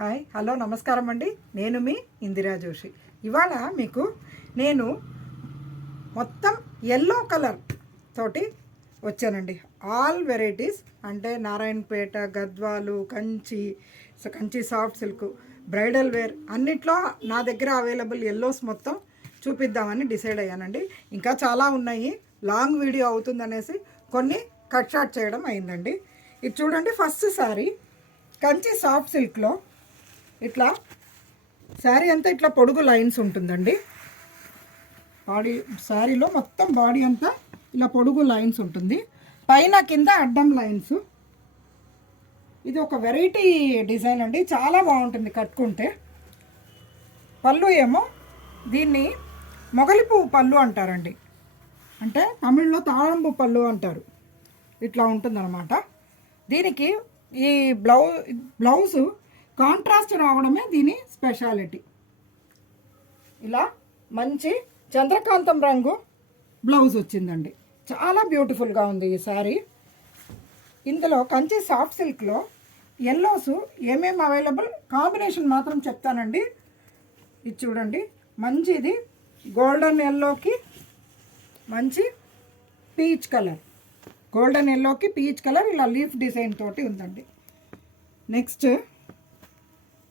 Hi hello నమస్కారం అండి. నేను మీ ఇందిరా జోషి. ఇవాళ మీకు నేను మొత్తం ఎల్లో కలర్ తోటి వచ్చానండి. ఆల్ వెరైటీస్ అంటే Narayanpet, Gadwal, Kanchi soft silk, bridal wear అన్నిట్లో నా దగ్గర అవైలబుల్ ఎల్లోస్ మొత్తం చూపిద్దామని డిసైడ్ అయ్యానండి. ఇంకా చాలా ఉన్నాయి, లాంగ్ వీడియో అవుతుందనేసి కొన్ని కట్ షాట్ చేయడం అయిందండి. ఇది చూడండి, ఫస్ట్ శారీ కంచి సాఫ్ట్ సిల్క్లో ఇట్లా శారీ అంతా ఇట్లా పొడుగు లైన్స్ ఉంటుందండి. బాడీ శారీలో మొత్తం బాడీ అంతా ఇలా పొడుగు లైన్స్ ఉంటుంది, పైన కింద అడ్డం లైన్స్. ఇది ఒక వెరైటీ డిజైన్ అండి, చాలా బాగుంటుంది కట్టుకుంటే. పళ్ళు ఏమో దీన్ని మొగలి పువ్వు పళ్ళు అంటారండి, అంటే తమిళ్లో తాళంపు పళ్ళు అంటారు. ఇట్లా ఉంటుందన్నమాట. దీనికి ఈ బ్లౌజు కాంట్రాస్ట్ రావడమే దీని స్పెషాలిటీ. ఇలా మంచి చంద్రకాంతం రంగు బ్లౌజ్ వచ్చిందండి, చాలా బ్యూటిఫుల్గా ఉంది ఈ శారీ. ఇందులో కంచి సాఫ్ట్ సిల్క్లో ఎల్లోస్ ఏమేమి అవైలబుల్ కాంబినేషన్ మాత్రం చెప్తానండి. ఇది చూడండి, మంచిది గోల్డెన్ ఎల్లోకి మంచి పీచ్ కలర్, గోల్డెన్ ఎల్లోకి పీచ్ కలర్ ఇలా లీఫ్ డిజైన్ తోటి ఉందండి. నెక్స్ట్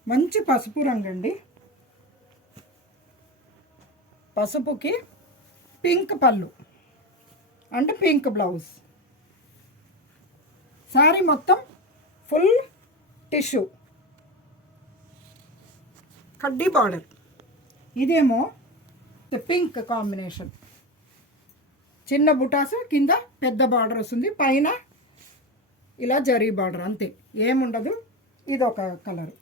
మంచి పసుపు రంగు అండి, పసుపుకి పింక్ పళ్ళు అంటే పింక్ బ్లౌజ్. శారీ మొత్తం ఫుల్ టిష్యూ కడ్డీ బార్డర్. ఇదేమో పింక్ కాంబినేషన్, చిన్న బుటాసు కింద పెద్ద బార్డర్ వస్తుంది, పైన ఇలా జరీ బార్డర్, అంతే ఏముండదు. ఇది ఒక కలర్.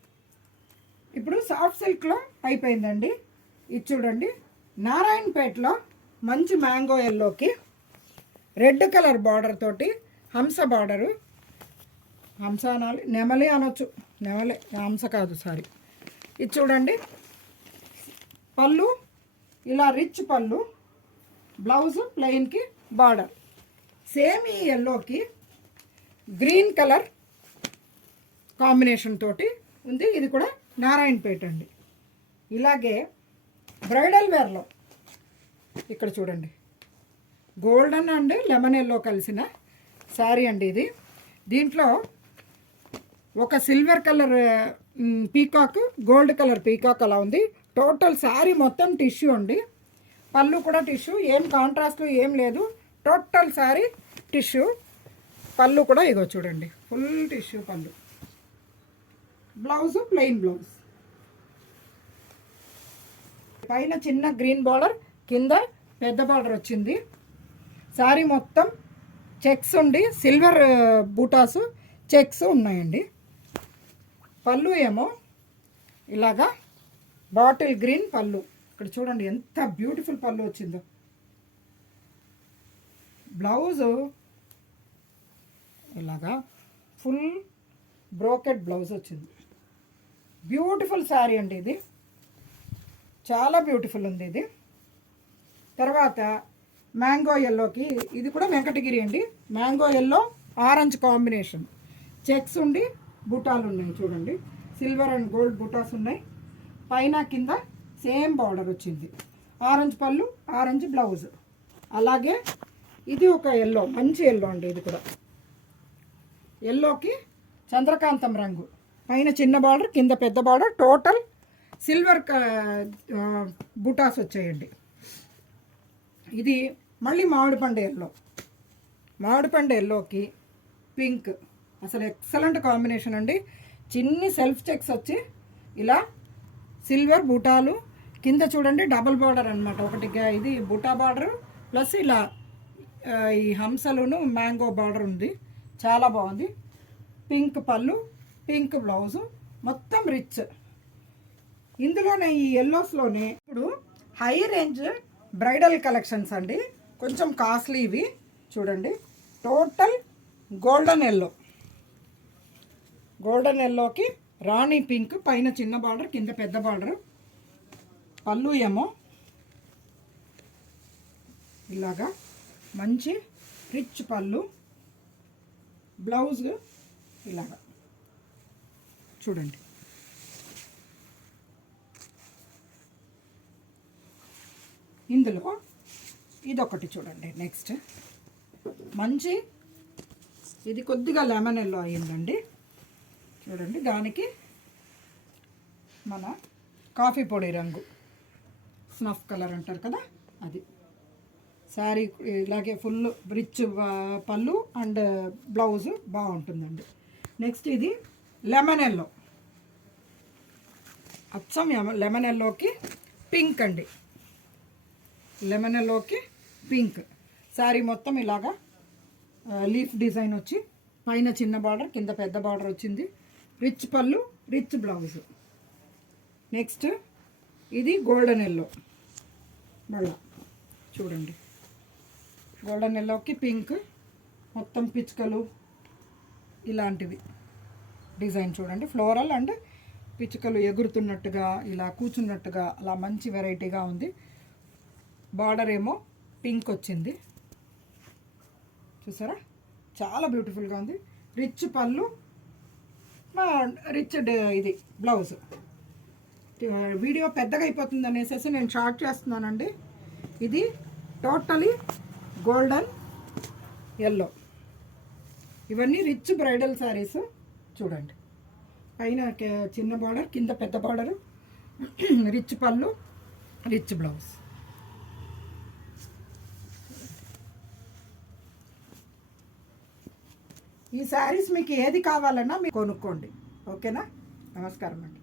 ఇప్పుడు సాఫ్ట్ సిల్క్లో అయిపోయిందండి. ఇది చూడండి, నారాయణపేటలో మంచి మ్యాంగో ఎల్లోకి రెడ్ కలర్ బార్డర్ తోటి హంస బార్డరు, హంస అనాలి, నెమలి అనొచ్చు, నెమలే, హంస కాదు సారీ. ఇది చూడండి, పళ్ళు ఇలా రిచ్ పళ్ళు, బ్లౌజు ప్లెయిన్కి బార్డర్. సేమ్ ఈ ఎల్లోకి గ్రీన్ కలర్ కాంబినేషన్ తోటి ఉంది. ఇది కూడా నారాయణపేట అండి. ఇలాగే బ్రైడల్ వేర్లో ఇక్కడ చూడండి, గోల్డెన్ అండ్ లెమన్ ఎల్లో కలిసిన శారీ అండి ఇది. దీంట్లో ఒక silver colour peacock, gold colour peacock అలా ఉంది. టోటల్ శారీ మొత్తం టిష్యూ అండి, పళ్ళు కూడా టిష్యూ, ఏం కాంట్రాస్ట్ ఏం లేదు, టోటల్ శారీ టిష్యూ. పళ్ళు కూడా ఇగో చూడండి, ఫుల్ టిష్యూ పళ్ళు. బ్లౌజు ప్లెయిన్ బ్లౌజ్, పైన చిన్న గ్రీన్ బార్డర్, కింద పెద్ద బార్డర్ వచ్చింది. శారీ మొత్తం చెక్స్ ఉండి సిల్వర్ బూటాసు చెక్స్ ఉన్నాయండి. పళ్ళు ఏమో ఇలాగా బాటిల్ గ్రీన్ పళ్ళు. ఇక్కడ చూడండి ఎంత బ్యూటిఫుల్ పళ్ళు వచ్చిందో. బ్లౌజు ఇలాగా ఫుల్ బ్రోకెట్ బ్లౌజ్ వచ్చింది. బ్యూటిఫుల్ శారీ అండి ఇది, చాలా బ్యూటిఫుల్ ఉంది ఇది. తర్వాత మ్యాంగో ఎల్లోకి, ఇది కూడా వెంకటగిరి అండి, mango yellow orange combination, checks ఉండి బుటాలు ఉన్నాయి చూడండి, సిల్వర్ అండ్ గోల్డ్ బుటాస్ ఉన్నాయి, పైన కింద సేమ్ బార్డర్ వచ్చింది, ఆరెంజ్ పళ్ళు ఆరెంజ్ బ్లౌజ్. అలాగే ఇది ఒక ఎల్లో, మంచి ఎల్లో అండి, ఇది కూడా ఎల్లోకి చంద్రకాంతం రంగు, పైన చిన్న బార్డర్ కింద పెద్ద బార్డర్, టోటల్ సిల్వర్ బుటాస్ వచ్చాయండి. ఇది మళ్ళీ మామిడిపండు ఎల్లో, మామిడిపండు ఎల్లోకి పింక్, అసలు ఎక్సలెంట్ కాంబినేషన్ అండి. చిన్ని సెల్ఫ్ చెక్స్ వచ్చి ఇలా సిల్వర్ బుటాలు, కింద చూడండి డబుల్ బార్డర్ అనమాట, ఒకటి ఇది బుటా బార్డర్ ప్లస్ ఇలా ఈ హంసలును మ్యాంగో బార్డర్ ఉంది, చాలా బాగుంది. పింక్ పళ్ళు, పింక్ బ్లౌజు, మొత్తం రిచ్. ఇందులోనే ఈ ఎల్లోస్లోనే ఇప్పుడు హై రేంజ్ బ్రైడల్ కలెక్షన్స్ అండి, కొంచెం కాస్ట్లీ ఇవి చూడండి. టోటల్ గోల్డెన్ ఎల్లో, గోల్డెన్ ఎల్లోకి రాణి పింక్, పైన చిన్న బార్డర్ కింద పెద్ద బార్డర్. పళ్ళు ఏమో ఇలాగా మంచి రిచ్ పళ్ళు, బ్లౌజ్ ఇలాగా చూడండి, ఇందులో ఇదొకటి చూడండి. నెక్స్ట్ మంచి ఇది కొద్దిగా లెమన్ ఎల్లో అయ్యిందండి. చూడండి, దానికి మన కాఫీ పొడి రంగు, స్నఫ్ కలర్ అంటారు కదా, అది. శారీ ఇలాగే ఫుల్ రిచ్ పళ్ళు అండ్ బ్లౌజ్ బాగుంటుందండి. నెక్స్ట్ ఇది లెమన్ ఎల్లో, అచ్చం లెమన్ ఎల్లోకి పింక్ అండి. లెమన్ ఎల్లోకి పింక్. శారీ మొత్తం ఇలాగా లీఫ్ డిజైన్ వచ్చి పైన చిన్న బార్డర్, కింద పెద్ద బార్డర్ వచ్చింది. రిచ్ పళ్ళు, రిచ్ బ్లౌజ్. నెక్స్ట్ ఇది గోల్డెన్ ఎల్లో, మళ్ళా చూడండి, గోల్డెన్ ఎల్లోకి పింక్, మొత్తం పిచ్చుకలు ఇలాంటివి డిజైన్ చూడండి. ఫ్లోరల్ అండ్ పిచ్చుకలు ఎగురుతున్నట్టుగా, ఇలా కూర్చున్నట్టుగా, అలా మంచి వెరైటీగా ఉంది. బార్డర్ ఏమో పింక్ వచ్చింది, చూసారా, చాలా బ్యూటిఫుల్గా ఉంది. రిచ్ పళ్ళు, రిచ్ ఇది బ్లౌజ్. వీడియో పెద్దగా అయిపోతుంది అనేసి నేను షార్ట్ చేస్తున్నానండి. ఇది టోటలీ గోల్డెన్ ఎల్లో. ఇవన్నీ రిచ్ బ్రైడల్ శారీస్. చూడండి, పైన చిన్న బార్డర్, కింద పెద్ద బార్డరు, రిచ్ పళ్ళు, రిచ్ బ్లౌజ్. ఈ శారీస్ మీకు ఏది కావాలన్నా మీరు కొనుక్కోండి. ఓకేనా? నమస్కారం అండి.